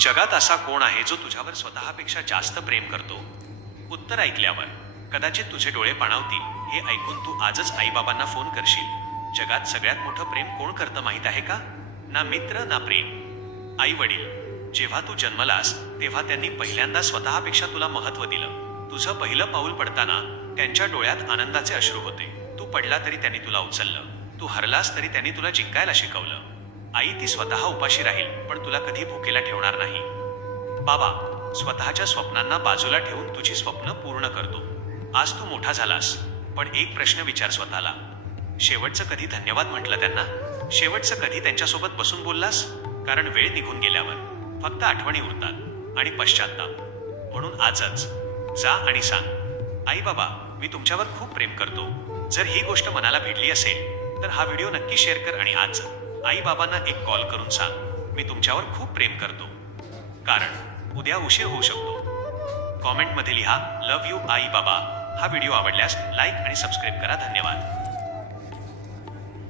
जगात असा कोण आहे जो तुझ्यावर स्वतःपेक्षा जास्त प्रेम करतो? उत्तर ऐकल्यावर कदाचित तुझे डोळे पाणावतील. हे ऐकून तू आजच आईबाबांना फोन करशील. जगात सगळ्यात मोठं प्रेम कोण करतं माहीत आहे का? ना मित्र ना प्रेम, आई वडील. जेव्हा तू जन्मलास तेव्हा त्यांनी पहिल्यांदा स्वतःपेक्षा तुला महत्त्व दिलं. तुझं पहिलं पाऊल पडताना त्यांच्या डोळ्यात आनंदाचे अश्रू होते. तू पडला तरी त्यांनी तुला उचललं, तू हरलास तरी त्यांनी तुला जिंकायला शिकवलं. आई ती स्वतः उपाशी राहील पण तुला कधी भुकेला ठेवणार नाही. बाबा स्वतःच्या स्वप्नांना बाजूला ठेवून तुझी स्वप्न पूर्ण करतो. आज तू मोठा झालास पण एक प्रश्न विचार स्वतःला. शेवटचं कधी धन्यवाद म्हटलं त्यांना? शेवटचं कधी त्यांच्यासोबत बसून बोललास? कारण वेळ निघून गेल्यावर फक्त आठवणी उरतात आणि पश्चात्ताप. म्हणून आजच जा आणि सांग, आई बाबा मी तुमच्यावर खूप प्रेम करतो. जर ही गोष्ट मनाला भिडली असेल तर हा व्हिडिओ नक्की शेअर कर आणि आज आई बाबांना एक कॉल करून सांग, मी तुमच्यावर खूप प्रेम करतो. कारण उद्या उशीर होऊ शकतो. कॉमेंटमध्ये लिहा लव्ह यू आई बाबा. हा व्हिडिओ आवडल्यास लाईक आणि सबस्क्राईब करा. धन्यवाद.